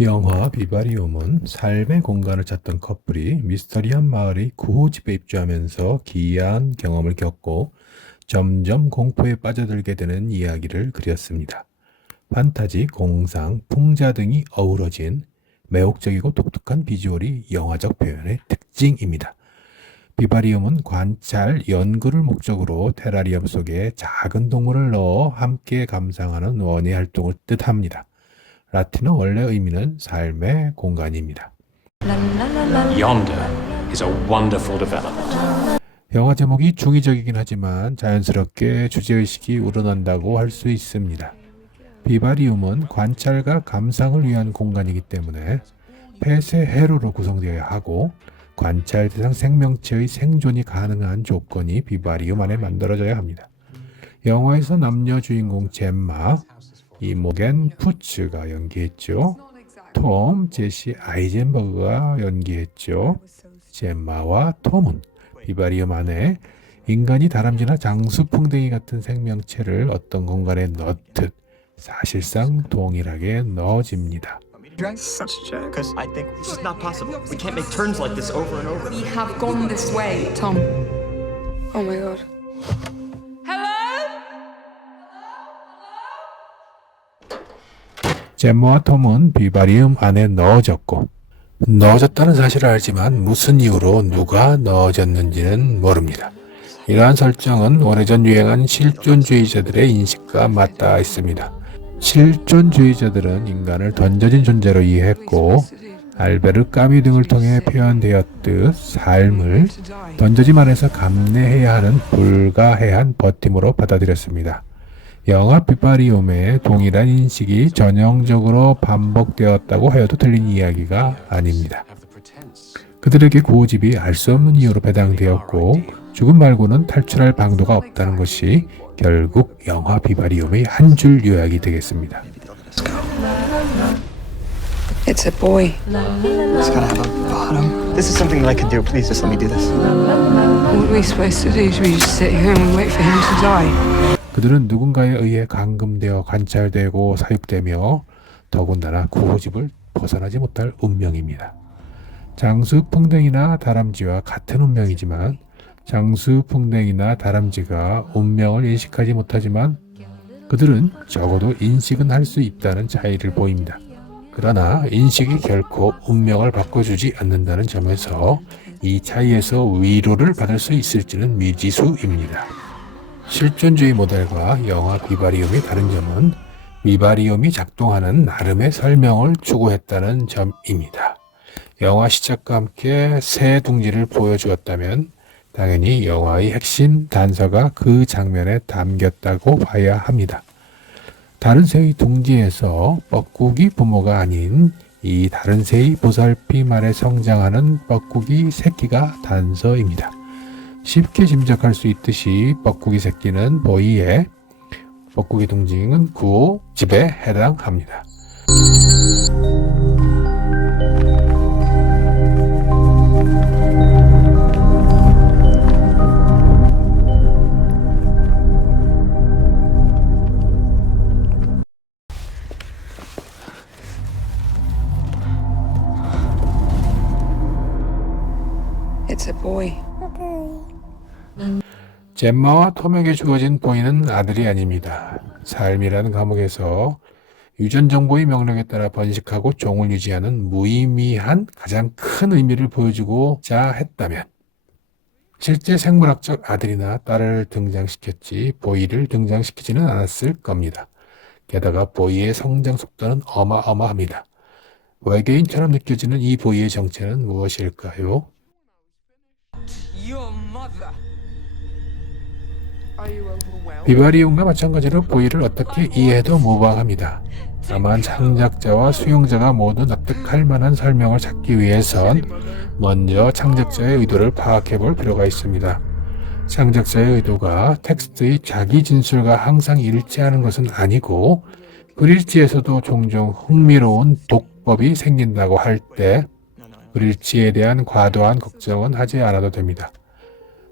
영화 비바리움은 삶의 공간을 찾던 커플이 미스터리한 마을의 구호집에 입주하면서 기이한 경험을 겪고 점점 공포에 빠져들게 되는 이야기를 그렸습니다. 판타지, 공상, 풍자 등이 어우러진 매혹적이고 독특한 비주얼이 영화적 표현의 특징입니다. 비바리움은 관찰, 연구를 목적으로 테라리움 속에 작은 동물을 넣어 함께 감상하는 원예 활동을 뜻합니다. 라틴어 원래 의미는 삶의 공간입니다. Yonder is a wonderful development. 영화 제목이 중의적이긴 하지만 자연스럽게 주제의식이 우러난다고 할 수 있습니다. 비바리움은 관찰과 감상을 위한 공간이기 때문에 폐쇄 회로로 구성되어야 하고 관찰 대상 생명체의 생존이 가능한 조건이 비바리움 안에 만들어져야 합니다. 영화에서 남녀 주인공 젬마, 이모겐 푸츠가 연기했죠. 톰, 제시 아이젠버그가 연기했죠. 젬마와 톰은 비바리움 안에 인간이 다람쥐나 장수풍뎅이 같은 생명체를 어떤 공간에 넣듯 사실상 동일하게 넣어집니다. Such a joke. Because I think this is not possible. We can't make turns like this over and over. We have gone this way, Tom. Oh my god. 젬마와 톰은 비바리움 안에 넣어졌고 넣어졌다는 사실을 알지만 무슨 이유로 누가 넣어졌는지는 모릅니다. 이러한 설정은 오래전 유행한 실존주의자들의 인식과 맞닿아 있습니다. 실존주의자들은 인간을 던져진 존재로 이해했고 알베르 까미 등을 통해 표현되었듯 삶을 던져짐 안에서 감내해야 하는 불가해한 버팀으로 받아들였습니다. 영화 비바리움의 동일한 인식이 전형적으로 반복되었다고 하여도 틀린 이야기가 아닙니다. 그들에게 구호집이 알 수 없는 이유로 배당되었고 죽음 말고는 탈출할 방도가 없다는 것이 결국 영화 비바리움의 한 줄 요약이 되겠습니다. It's a boy. It's gotta have a bottom. This is something that I can do. Please just let me do this. What are we supposed to do? Should we just sit here and wait for him to die? 그들은 누군가에 의해 감금되어 관찰되고 사육되며 더군다나 구호집을 벗어나지 못할 운명입니다. 장수풍뎅이나 다람쥐와 같은 운명이지만 장수풍뎅이나 다람쥐가 운명을 인식하지 못하지만 그들은 적어도 인식은 할 수 있다는 차이를 보입니다. 그러나 인식이 결코 운명을 바꿔주지 않는다는 점에서 이 차이에서 위로를 받을 수 있을지는 미지수입니다. 실존주의 모델과 영화 비바리움의 다른 점은 비바리움이 작동하는 나름의 설명을 추구했다는 점입니다. 영화 시작과 함께 새 둥지를 보여주었다면 당연히 영화의 핵심 단서가 그 장면에 담겼다고 봐야 합니다. 다른 새의 둥지에서 뻐꾸기 부모가 아닌 이 다른 새의 보살핌 아래 성장하는 뻐꾸기 새끼가 단서입니다. 쉽게 짐작할 수 있듯이 뻐꾸기 새끼는 보이에 뻐꾸기 둥지는 구호집에 해당합니다. It's a boy. 젬마와 톰에게 주어진 보이는 아들이 아닙니다. 삶이라는 감옥에서 유전 정보의 명령에 따라 번식하고 종을 유지하는 무의미한 가장 큰 의미를 보여주고자 했다면 실제 생물학적 아들이나 딸을 등장시켰지 보이를 등장시키지는 않았을 겁니다. 게다가 보이의 성장 속도는 어마어마합니다. 외계인처럼 느껴지는 이 보이의 정체는 무엇일까요? 비바리움과 마찬가지로 보이를 어떻게 이해해도 무방합니다. 다만 창작자와 수용자가 모두 납득할 만한 설명을 찾기 위해선 먼저 창작자의 의도를 파악해 볼 필요가 있습니다. 창작자의 의도가 텍스트의 자기 진술과 항상 일치하는 것은 아니고 불일치에서도 종종 흥미로운 독법이 생긴다고 할 때 불일치에 대한 과도한 걱정은 하지 않아도 됩니다.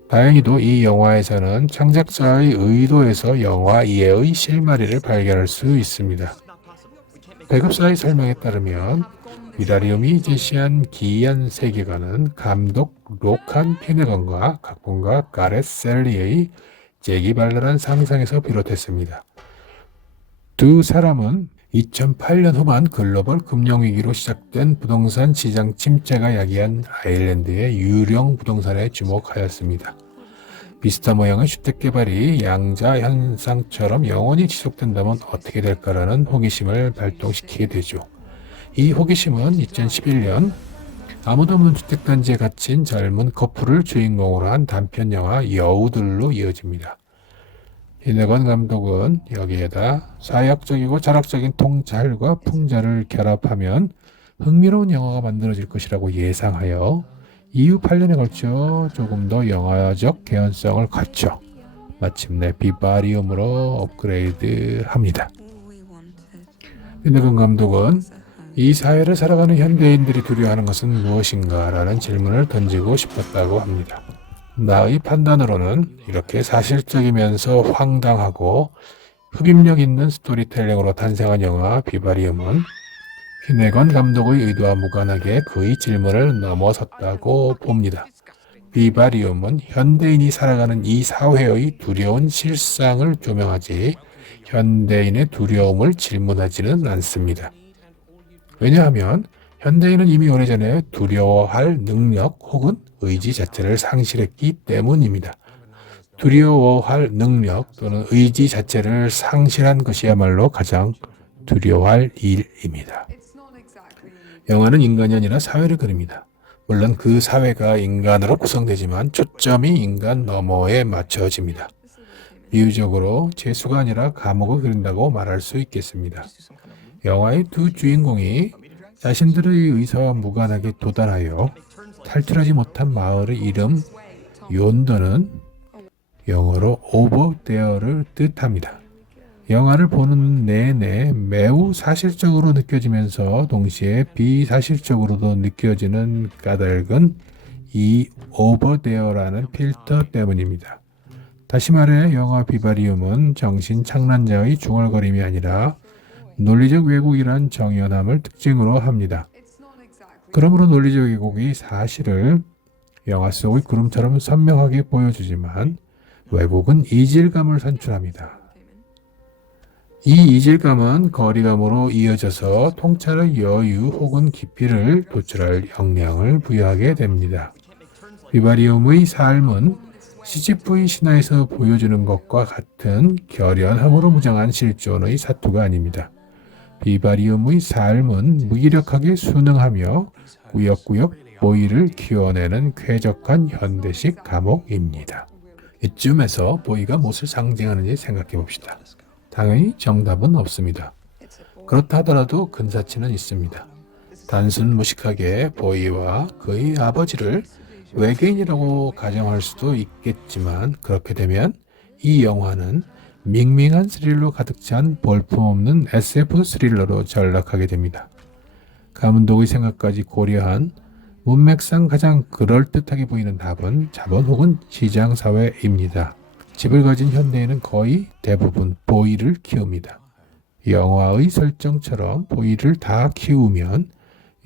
다행히도 이 영화에서는 창작자의 의도에서 영화 이해의 실마리를 발견할 수 있습니다. 배급사의 설명에 따르면 비바리움이 제시한 기이한 세계관은 감독 로칸 피네건과 각본가 가렛 셀리의 재기발랄한 상상에서 비롯했습니다. 두 사람은 2008년 후반 글로벌 금융위기로 시작된 부동산 시장 침체가 야기한 아일랜드의 유령 부동산에 주목하였습니다. 비슷한 모양의 주택 개발이 양자 현상처럼 영원히 지속된다면 어떻게 될까라는 호기심을 발동시키게 되죠. 이 호기심은 2011년 아무도 없는 주택단지에 갇힌 젊은 커플을 주인공으로 한 단편 영화 여우들로 이어집니다. 피네건 감독은 여기에다 사역적이고 철학적인 통찰과 풍자를 결합하면 흥미로운 영화가 만들어질 것이라고 예상하여 이후 8년에 걸쳐 조금 더 영화적 개연성을 갖춰 마침내 비바리움으로 업그레이드합니다. 피네건 감독은 이 사회를 살아가는 현대인들이 두려워하는 것은 무엇인가 라는 질문을 던지고 싶었다고 합니다. 나의 판단으로는 이렇게 사실적이면서 황당하고 흡입력 있는 스토리텔링으로 탄생한 영화 비바리움은 피네건 감독의 의도와 무관하게 그의 질문을 넘어섰다고 봅니다. 비바리움은 현대인이 살아가는 이 사회의 두려운 실상을 조명하지 현대인의 두려움을 질문하지는 않습니다. 왜냐하면 현대인은 이미 오래전에 두려워할 능력 혹은 의지 자체를 상실했기 때문입니다. 두려워할 능력 또는 의지 자체를 상실한 것이야말로 가장 두려워할 일입니다. 영화는 인간이 아니라 사회를 그립니다. 물론 그 사회가 인간으로 구성되지만 초점이 인간 너머에 맞춰집니다. 비유적으로 재수가 아니라 감옥을 그린다고 말할 수 있겠습니다. 영화의 두 주인공이 자신들의 의사와 무관하게 도달하여 탈출하지 못한 마을의 이름 욘더는 영어로 오버 데어를 뜻합니다. 영화를 보는 내내 매우 사실적으로 느껴지면서 동시에 비사실적으로도 느껴지는 까닭은 이 오버 데어라는 필터 때문입니다. 다시 말해 영화 비바리움은 정신착란자의 중얼거림이 아니라 논리적 왜곡이란 정연함을 특징으로 합니다. 그러므로 논리적 왜곡이 사실을 영화 속의 구름처럼 선명하게 보여주지만 왜곡은 이질감을 산출합니다. 이 이질감은 거리감으로 이어져서 통찰의 여유 혹은 깊이를 도출할 역량을 부여하게 됩니다. 비바리움의 삶은 시지프의 신화에서 보여주는 것과 같은 결연함으로 무장한 실존의 사투가 아닙니다. 비바리움의 삶은 무기력하게 순응하며 꾸역꾸역 보이를 키워내는 쾌적한 현대식 감옥입니다. 이쯤에서 보이가 무엇을 상징하는지 생각해 봅시다. 당연히 정답은 없습니다. 그렇다 하더라도 근사치는 있습니다. 단순 무식하게 보이와 그의 아버지를 외계인이라고 가정할 수도 있겠지만 그렇게 되면 이 영화는 밍밍한 스릴로 가득 찬 볼품없는 SF 스릴러로 전락하게 됩니다. 감독의 생각까지 고려한 문맥상 가장 그럴듯하게 보이는 답은 자본 혹은 시장사회입니다. 집을 가진 현대인은 거의 대부분 보이를 키웁니다. 영화의 설정처럼 보이를 다 키우면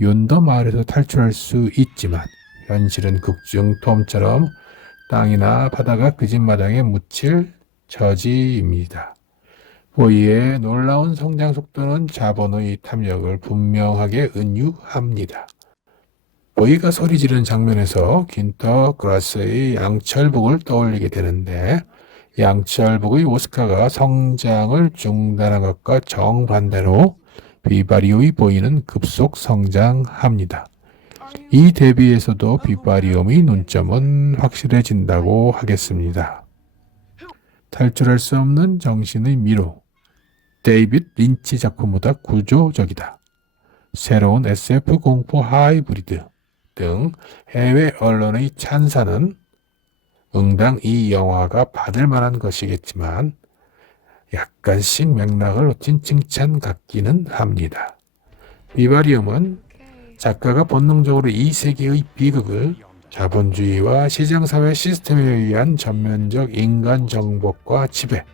욘더 마을에서 탈출할 수 있지만 현실은 극중 톰처럼 땅이나 바다가 그 집 마당에 묻힐 처지입니다. 보이의 놀라운 성장 속도는 자본의 탐욕을 분명하게 은유합니다. 보이가 소리 지르는 장면에서 퀸터 그라스의 양철북을 떠올리게 되는데 양철북의 오스카가 성장을 중단한 것과 정반대로 비바리움의 보이는 급속 성장합니다. 이 대비에서도 비바리움의 논점은 확실해진다고 하겠습니다. 탈출할 수 없는 정신의 미로, 데이빗 린치 작품보다 구조적이다. 새로운 SF 공포 하이브리드 등 해외 언론의 찬사는 응당 이 영화가 받을 만한 것이겠지만 약간씩 맥락을 놓친 칭찬 같기는 합니다. 비바리움은 작가가 본능적으로 이 세계의 비극을 자본주의와 시장사회 시스템에 의한 전면적 인간 정복과 지배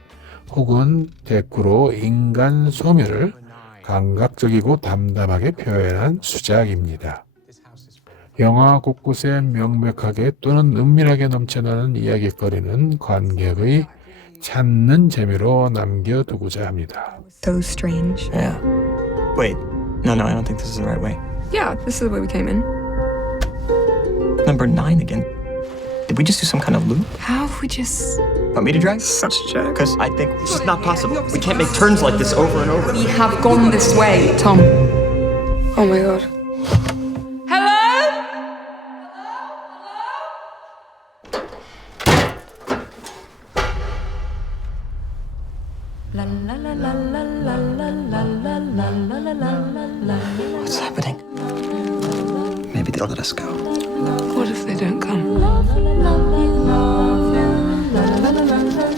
혹은 대꾸로 인간 소멸을 감각적이고 담담하게 표현한 수작입니다. 영화 곳곳에 명백하게 또는 은밀하게 넘쳐나는 이야깃거리는 관객의 찾는 재미로 남겨두고자 합니다. So strange. Yeah. Wait. No, I don't think this is the right way. Yeah, this is the way we came in. Number 9 again. Did we just do some kind of loop? How have we just... Want me to drive? Such a joke. Because I think it's just not possible. We can't make turns like this over and over. We have gone this way, Tom. Oh my god. What's happening? Maybe they'll let us go. What if they don't come?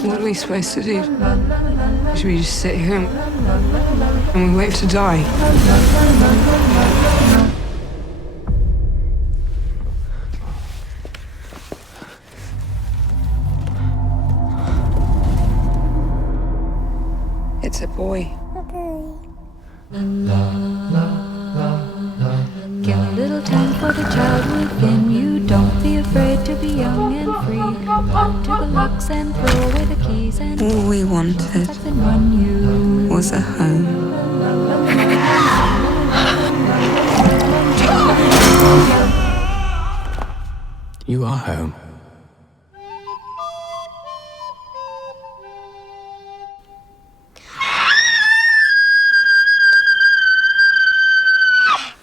What are we supposed to do? Should we just sit here and we wait to die? It's a boy. Give a little time for the child within you. Don't be afraid to be young and free. Run to the locks and throw away the keys and All we wanted up and run you. was a home. You are home.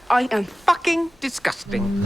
I am Fucking disgusting.